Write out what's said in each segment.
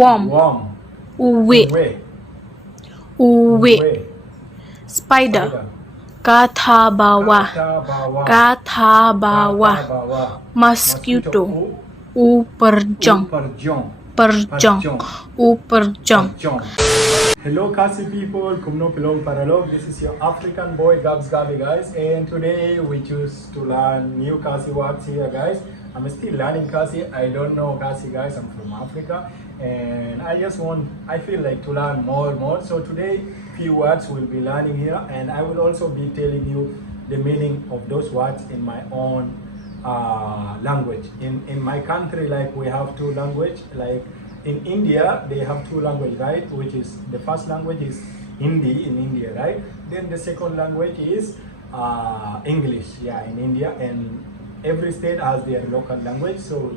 Worm. Uwe. Uwe. Spider. Katabawa. Katabawa. Mosquito. Uperjong. Perjong. Uperjong. Hello Khasi people, kumno pilong paralog. This is your African boy Gabs Gabi guys, and today we choose to learn new Khasi words here guys. I'm still learning Khasi. I don't know Khasi guys. I'm from Africa, and I feel like to learn more. So today few words we'll be learning here, and I will also be telling you the meaning of those words in my own language. In my country, like we have two language. Like in India, they have two language, right? Which is the first language is Hindi in India, right? Then the second language is English, yeah, in India, and every state has their local language. So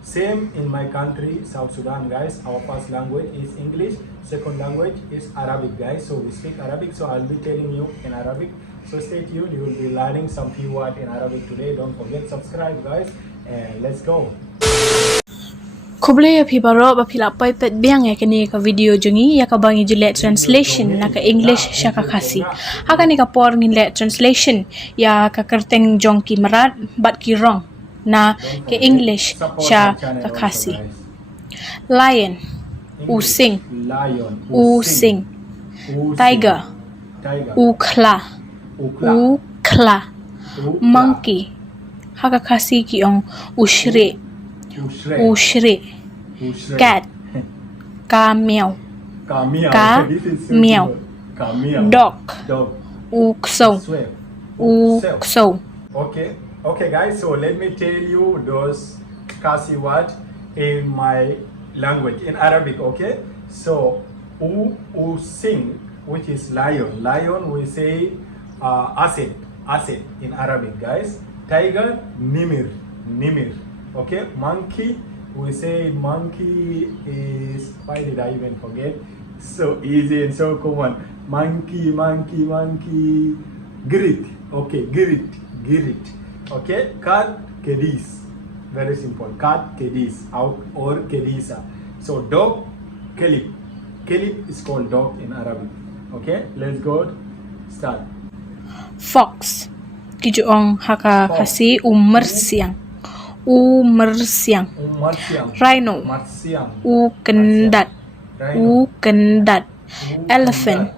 same in my country, South Sudan, guys. Our first language is English. Second language is Arabic, guys. So we speak Arabic. So I'll be telling you in Arabic. So stay tuned. You will be learning some few words in Arabic today. Don't forget subscribe, guys. And let's go. Kublaya pibaro ba pila pay pet biang ya kani ka video jungi ya ka bangi jule translation na ka English siya ka Khasi. Haka ni ka por ngin le translation ya ka kerteng jong ki marat bat ki wrong na ka English siya ka Khasi. Lion. Using. Using. Tiger. Ukla. Ukla. Monkey. Haka Khasi ki ong ushre. Ushre. Cat. Camel. Camel. Dog. Ukso. Ukso. Okay guys, so let me tell you those Khasi words in my language, in Arabic, okay? So using, which is lion. Lion we say asad in Arabic, guys. Tiger, nimir. Okay, monkey, we say monkey is, why did I even forget? So easy and so common. Monkey, grit. Okay, grit. Okay, cat, kedis. Very simple. Cat, kedis, or kedisa. So dog, kelip. Kelip is called dog in Arabic. Okay, let's go. Start. Fox. Kijuong haka Khasi umersiang. Umersiang. Rhino. Ukendat. Elephant.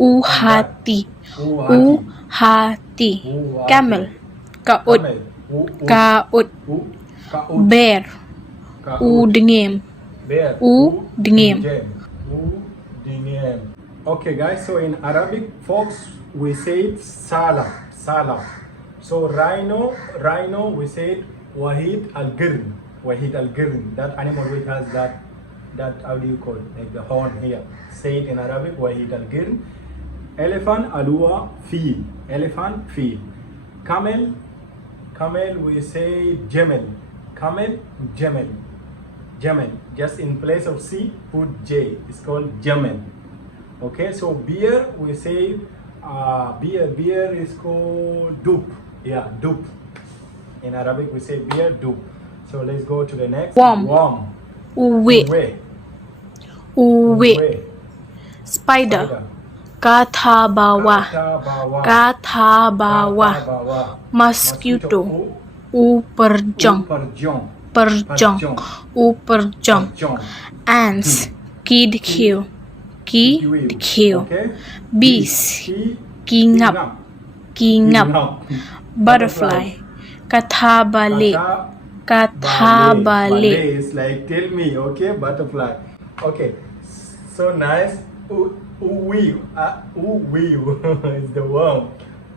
Uhati. Camel. Kaut. Bear. Udengem. Okay guys, so in Arabic fox we say salam. So rhino we say Wahid al-Girn. That animal which has that how do you call it? Like the horn here. Say it in Arabic, Wahid al-Girn. Elephant, alua, feel. Elephant, feel. Camel we say Jamel. Camel, Jamel. Just in place of C, put J. It's called Jamel. Okay, so beer we say beer is called Dub. Yeah, Dub. In Arabic we say beer, Dub. So let's go to the next. Worm. Uwe. Spider. Katabawa. Mosquito. Uperjong. Ants. Kid kill. Bees. King up. Butterfly. Katabale. Is like tell me, okay, butterfly. Okay, so nice. Uwi is the worm.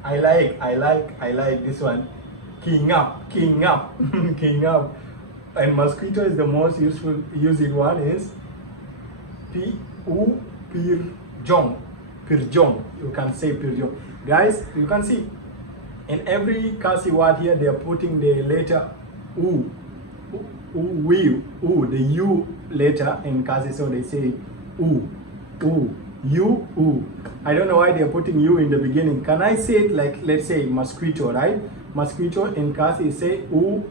I like this one. King up. And mosquito is the most used one is Pirjong. You can say Pirjong. Guys, you can see in every Khasi word here they are putting the letter U. The U letter in Khasi, so they say U. I don't know why they are putting U in the beginning. Can I say it like, let's say mosquito, right? Mosquito in Khasi say U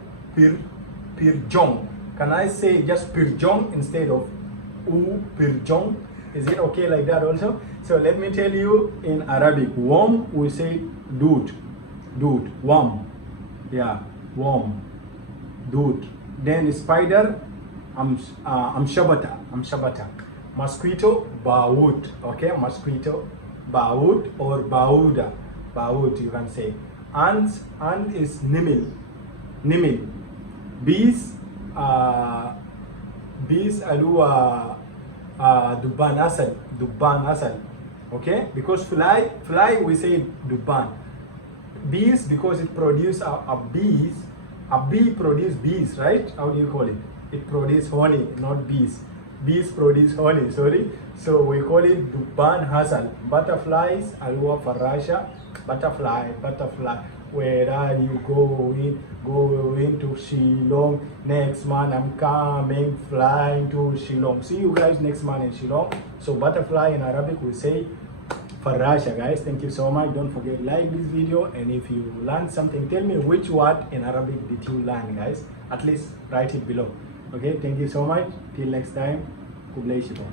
Pirjong. Can I say just Pirjong instead of birjong. Is it okay like that also? So let me tell you in Arabic. Worm, we say dood. Dood. Worm. Yeah. Worm. Dood. Then spider, shabata. Mosquito, baud. Okay, mosquito, baud or bauda. Baud, you can say. Ant is nimil. Nimil. Bees, alu dubban asal. Okay, because fly we say dubban. Bees, because it produce a bee produce bees, right? How do you call it? It produce honey, not bees. Bees produce honey, sorry. So we call it dubban hasal. Butterflies, alua farasha. Butterfly. Where are you going? Going to Shillong. Next month I'm coming, flying to Shillong. See you guys next month in Shillong. So butterfly in Arabic we say farasha, guys. Thank you so much. Don't forget like this video, and if you learned something, tell me which word in Arabic did you learn, guys. At least write it below. Okay, thank you so much. Till next time. God bless you all.